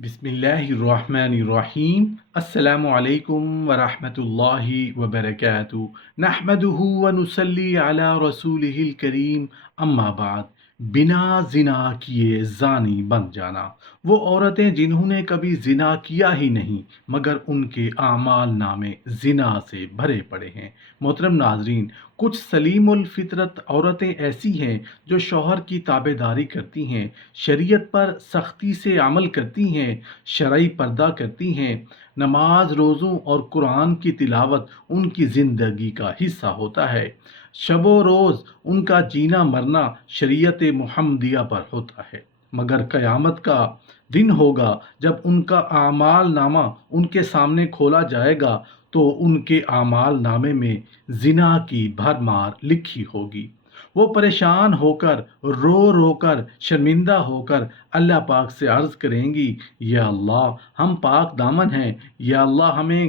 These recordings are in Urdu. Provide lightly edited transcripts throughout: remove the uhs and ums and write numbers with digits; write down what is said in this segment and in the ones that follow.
بسم اللہ الرحمن الرحیم۔ السلام علیکم ورحمۃ اللہ وبرکاتہ۔ نحمدہ ونصلی علی رسولہ الکریم، اما بعد۔ بنا زنا کیے زانی بن جانا۔ وہ عورتیں جنہوں نے کبھی زنا کیا ہی نہیں مگر ان کے اعمال نامے زنا سے بھرے پڑے ہیں۔ محترم ناظرین، کچھ سلیم الفطرت عورتیں ایسی ہیں جو شوہر کی تابع داری کرتی ہیں، شریعت پر سختی سے عمل کرتی ہیں، شرعی پردہ کرتی ہیں، نماز روزوں اور قرآن کی تلاوت ان کی زندگی کا حصہ ہوتا ہے، شب و روز ان کا جینا مرنا شریعت محمدیہ پر ہوتا ہے، مگر قیامت کا دن ہوگا جب ان کا اعمال نامہ ان کے سامنے کھولا جائے گا تو ان کے اعمال نامے میں زنا کی بھرمار لکھی ہوگی۔ وہ پریشان ہو کر، رو رو کر، شرمندہ ہو کر اللہ پاک سے عرض کریں گی، یا اللہ ہم پاک دامن ہیں، یا اللہ ہمیں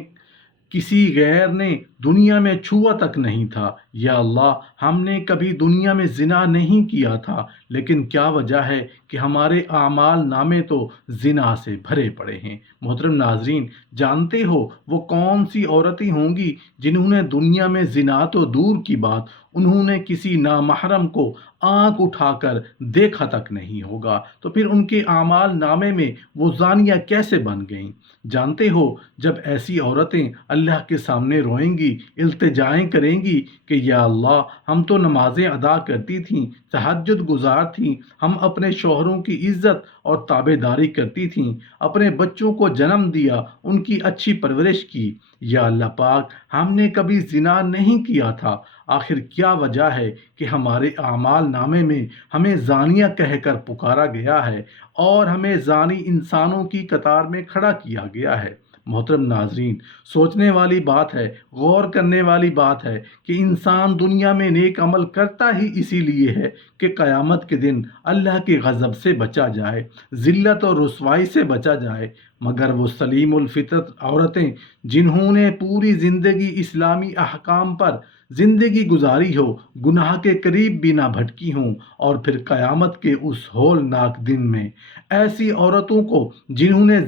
کسی غیر نے دنیا میں چھوا تک نہیں تھا، یا اللہ ہم نے کبھی دنیا میں زنا نہیں کیا تھا، لیکن کیا وجہ ہے کہ ہمارے اعمال نامے تو زنا سے بھرے پڑے ہیں۔ محترم ناظرین، جانتے ہو وہ کون سی عورتیں ہوں گی جنہوں نے دنیا میں زنا تو دور کی بات، انہوں نے کسی نامحرم کو آنکھ اٹھا کر دیکھا تک نہیں ہوگا، تو پھر ان کے اعمال نامے میں وہ زانیہ کیسے بن گئیں؟ جانتے ہو جب ایسی عورتیں اللہ کے سامنے روئیں گی، التجائیں کریں گی کہ یا اللہ ہم تو نمازیں ادا کرتی تھیں، تہجد گزار تھیں، ہم اپنے شوہروں کی عزت اور تابع داری کرتی تھیں، اپنے بچوں کو جنم دیا، ان کی اچھی پرورش کی، یا اللہ پاک ہم نے کبھی زنا نہیں کیا تھا، آخر کیا وجہ ہے کہ ہمارے اعمال نامے میں ہمیں زانیہ کہہ کر پکارا گیا ہے اور ہمیں زانی انسانوں کی قطار میں کھڑا کیا گیا ہے؟ محترم ناظرین، سوچنے والی بات ہے، غور کرنے والی بات ہے کہ انسان دنیا میں نیک عمل کرتا ہی اسی لیے ہے کہ قیامت کے دن اللہ کے غضب سے بچا جائے، ذلت اور رسوائی سے بچا جائے، مگر وہ سلیم الفطرت عورتیں جنہوں نے پوری زندگی اسلامی احکام پر زندگی گزاری ہو، گناہ کے قریب بھی نہ بھٹکی ہوں، اور پھر قیامت کے اس ہولناک دن میں ایسی عورتوں کو جنہوں نے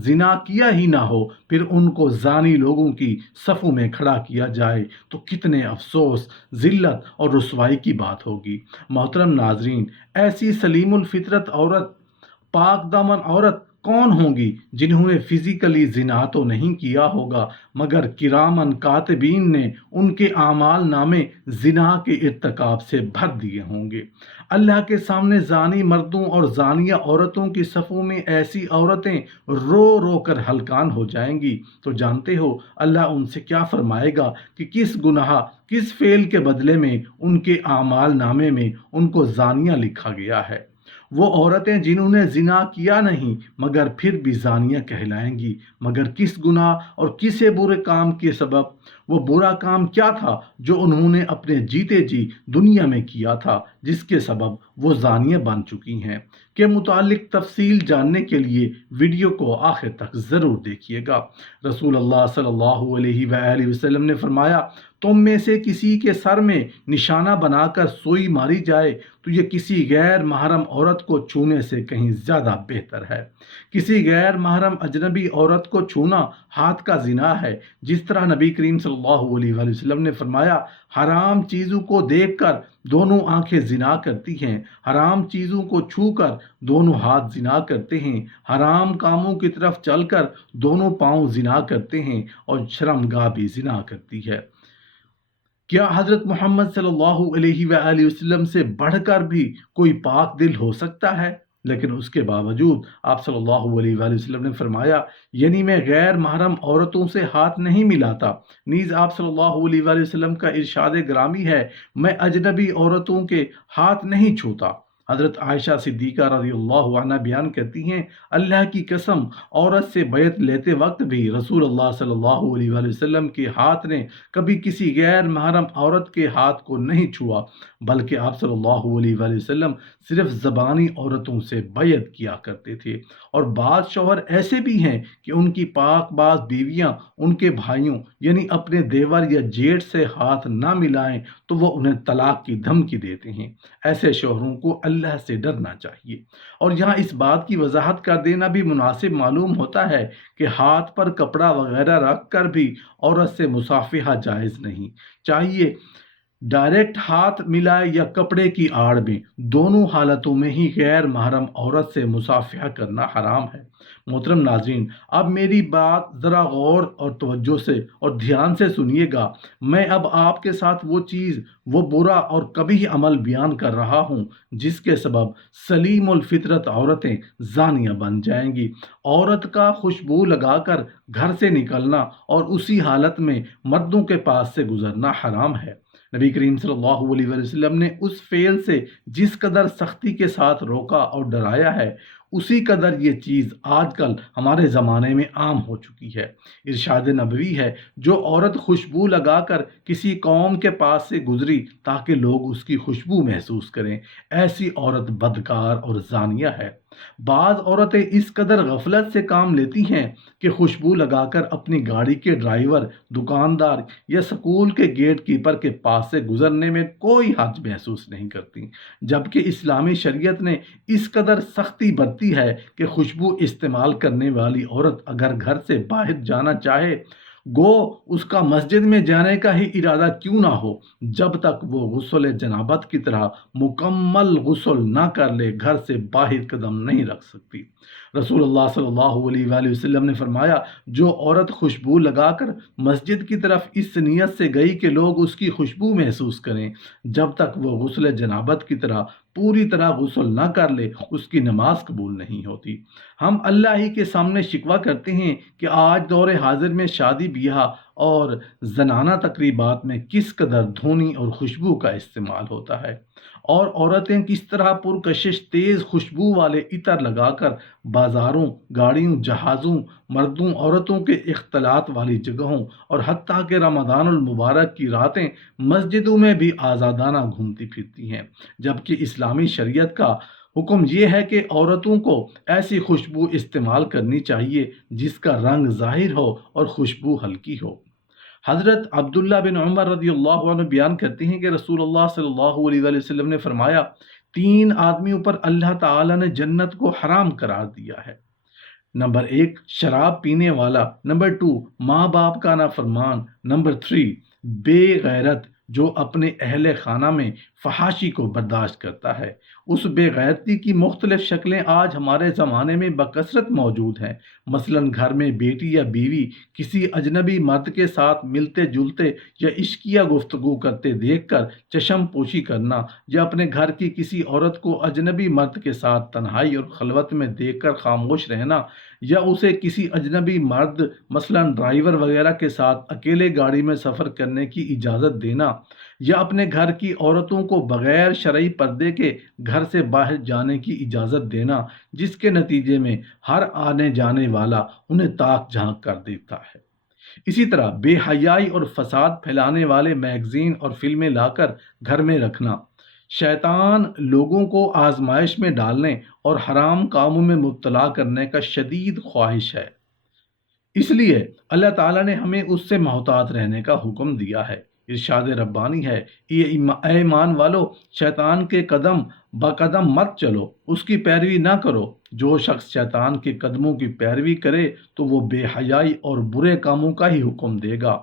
زنا کیا ہی نہ ہو، پھر ان کو زانی لوگوں کی صفوں میں کھڑا کیا جائے تو کتنے افسوس، ذلت اور رسوائی کی بات ہوگی۔ محترم ناظرین، ایسی سلیم الفطرت عورت، پاک دامن عورت کون ہوں گی جنہوں نے فزیکلی زنا تو نہیں کیا ہوگا مگر کرامن کاتبین نے ان کے اعمال نامے زنا کے ارتکاب سے بھر دیے ہوں گے؟ اللہ کے سامنے زانی مردوں اور زانیہ عورتوں کی صفوں میں ایسی عورتیں رو رو کر ہلکان ہو جائیں گی، تو جانتے ہو اللہ ان سے کیا فرمائے گا کہ کس گناہ، کس فعل کے بدلے میں ان کے اعمال نامے میں ان کو زانیہ لکھا گیا ہے؟ وہ عورتیں جنہوں نے زنا کیا نہیں مگر پھر بھی زانیہ کہلائیں گی، مگر کس گناہ اور کسے برے کام کے سبب؟ وہ برا کام کیا تھا جو انہوں نے اپنے جیتے جی دنیا میں کیا تھا جس کے سبب وہ زانیہ بن چکی ہیں؟ کے متعلق تفصیل جاننے کے لیے ویڈیو کو آخر تک ضرور دیکھیے گا۔ رسول اللہ صلی اللہ علیہ وآلہ وسلم نے فرمایا، تم میں سے کسی کے سر میں نشانہ بنا کر سوئی ماری جائے تو یہ کسی غیر محرم عورت کو چھونے سے کہیں زیادہ بہتر ہے۔ کسی غیر محرم اجنبی عورت کو چھونا ہاتھ کا زنا ہے، جس طرح نبی کریم صلی اللہ علیہ وآلہ وسلم نے فرمایا، حرام چیزوں کو دیکھ کر دونوں آنکھیں زنا کرتی ہیں، حرام چیزوں کو چھو کر دونوں ہاتھ زنا کرتے ہیں، حرام کاموں کی طرف چل کر دونوں پاؤں زنا کرتے ہیں، اور شرمگاہ بھی زنا کرتی ہے۔ کیا حضرت محمد صلی اللہ علیہ وآلہ وسلم سے بڑھ کر بھی کوئی پاک دل ہو سکتا ہے؟ لیکن اس کے باوجود آپ صلی اللہ علیہ وآلہ وسلم نے فرمایا، یعنی میں غیر محرم عورتوں سے ہاتھ نہیں ملاتا۔ نیز آپ صلی اللہ علیہ وآلہ وسلم کا ارشاد گرامی ہے، میں اجنبی عورتوں کے ہاتھ نہیں چھوتا۔ حضرت عائشہ صدیقہ رضی اللہ عنہ بیان کرتی ہیں، اللہ کی قسم، عورت سے بیعت لیتے وقت بھی رسول اللہ صلی اللہ علیہ وآلہ وسلم کے ہاتھ نے کبھی کسی غیر محرم عورت کے ہاتھ کو نہیں چھوا، بلکہ آپ صلی اللہ علیہ وآلہ وسلم صرف زبانی عورتوں سے بیعت کیا کرتے تھے۔ اور بعض شوہر ایسے بھی ہیں کہ ان کی پاک باز بیویاں ان کے بھائیوں یعنی اپنے دیور یا جیٹھ سے ہاتھ نہ ملائیں تو وہ انہیں طلاق کی دھمکی دیتے ہیں۔ ایسے شوہروں کو اللہ سے ڈرنا چاہیے۔ اور یہاں اس بات کی وضاحت کر دینا بھی مناسب معلوم ہوتا ہے کہ ہاتھ پر کپڑا وغیرہ رکھ کر بھی عورت سے مصافحہ جائز نہیں چاہیے۔ ڈائریکٹ ہاتھ ملائے یا کپڑے کی آڑ میں، دونوں حالتوں میں ہی غیر محرم عورت سے مصافحہ کرنا حرام ہے۔ محترم ناظرین، اب میری بات ذرا غور اور توجہ سے اور دھیان سے سنیے گا۔ میں اب آپ کے ساتھ وہ چیز، وہ برا اور قبیح عمل بیان کر رہا ہوں جس کے سبب سلیم الفطرت عورتیں زانیہ بن جائیں گی۔ عورت کا خوشبو لگا کر گھر سے نکلنا اور اسی حالت میں مردوں کے پاس سے گزرنا حرام ہے۔ نبی کریم صلی اللہ علیہ وسلم نے اس فعل سے جس قدر سختی کے ساتھ روکا اور ڈرایا ہے، اسی قدر یہ چیز آج کل ہمارے زمانے میں عام ہو چکی ہے۔ ارشاد نبوی ہے، جو عورت خوشبو لگا کر کسی قوم کے پاس سے گزری تاکہ لوگ اس کی خوشبو محسوس کریں، ایسی عورت بدکار اور زانیہ ہے۔ بعض عورتیں اس قدر غفلت سے کام لیتی ہیں کہ خوشبو لگا کر اپنی گاڑی کے ڈرائیور، دکاندار یا سکول کے گیٹ کیپر کے پاس سے گزرنے میں کوئی حرج محسوس نہیں کرتی، جبکہ اسلامی شریعت نے اس قدر سختی برتی ہے کہ خوشبو استعمال کرنے والی عورت اگر گھر سے باہر جانا چاہے، گو اس کا مسجد میں جانے کا ہی ارادہ کیوں نہ ہو، جب تک وہ غسل جنابت کی طرح مکمل غسل نہ کر لے گھر سے باہر قدم نہیں رکھ سکتی۔ رسول اللہ صلی اللہ علیہ وآلہ وسلم نے فرمایا، جو عورت خوشبو لگا کر مسجد کی طرف اس نیت سے گئی کہ لوگ اس کی خوشبو محسوس کریں، جب تک وہ غسل جنابت کی طرح پوری طرح غسل نہ کر لے اس کی نماز قبول نہیں ہوتی۔ ہم اللہ ہی کے سامنے شکوہ کرتے ہیں کہ آج دور حاضر میں شادی بیاہ اور زنانہ تقریبات میں کس قدر دھونی اور خوشبو کا استعمال ہوتا ہے، اور عورتیں کس طرح پرکشش تیز خوشبو والے عطر لگا کر بازاروں، گاڑیوں، جہازوں، مردوں عورتوں کے اختلاط والی جگہوں اور حتیٰ کہ رمضان المبارک کی راتیں مسجدوں میں بھی آزادانہ گھومتی پھرتی ہیں، جبکہ اسلامی شریعت کا حکم یہ ہے کہ عورتوں کو ایسی خوشبو استعمال کرنی چاہیے جس کا رنگ ظاہر ہو اور خوشبو ہلکی ہو۔ حضرت عبداللہ بن عمر رضی اللہ عنہ بیان کرتے ہیں کہ رسول اللہ صلی اللہ علیہ وآلہ وسلم نے فرمایا، 3 آدمیوں پر اللہ تعالی نے جنت کو حرام قرار دیا ہے۔ نمبر 1 شراب پینے والا، نمبر 2 ماں باپ کا نافرمان، نمبر 3 بے غیرت جو اپنے اہل خانہ میں فحاشی کو برداشت کرتا ہے۔ اس بے غیرتی کی مختلف شکلیں آج ہمارے زمانے میں بکثرت موجود ہیں۔ مثلا گھر میں بیٹی یا بیوی کسی اجنبی مرد کے ساتھ ملتے جلتے یا عشقیہ گفتگو کرتے دیکھ کر چشم پوشی کرنا، یا اپنے گھر کی کسی عورت کو اجنبی مرد کے ساتھ تنہائی اور خلوت میں دیکھ کر خاموش رہنا، یا اسے کسی اجنبی مرد مثلا ڈرائیور وغیرہ کے ساتھ اکیلے گاڑی میں سفر کرنے کی اجازت دینا، یا اپنے گھر کی عورتوں کو بغیر شرعی پردے کے گھر سے باہر جانے کی اجازت دینا، جس کے نتیجے میں ہر آنے جانے والا انہیں تاک جھانک کر دیتا ہے۔ اسی طرح بے حیائی اور فساد پھیلانے والے میگزین اور فلمیں لا کر گھر میں رکھنا۔ شیطان لوگوں کو آزمائش میں ڈالنے اور حرام کاموں میں مبتلا کرنے کا شدید خواہش ہے، اس لیے اللہ تعالیٰ نے ہمیں اس سے محتاط رہنے کا حکم دیا ہے۔ ارشاد ربانی ہے، اے ایمان والو، شیطان کے قدم بقدم مت چلو، اس کی پیروی نہ کرو۔ جو شخص شیطان کے قدموں کی پیروی کرے تو وہ بے حیائی اور برے کاموں کا ہی حکم دے گا۔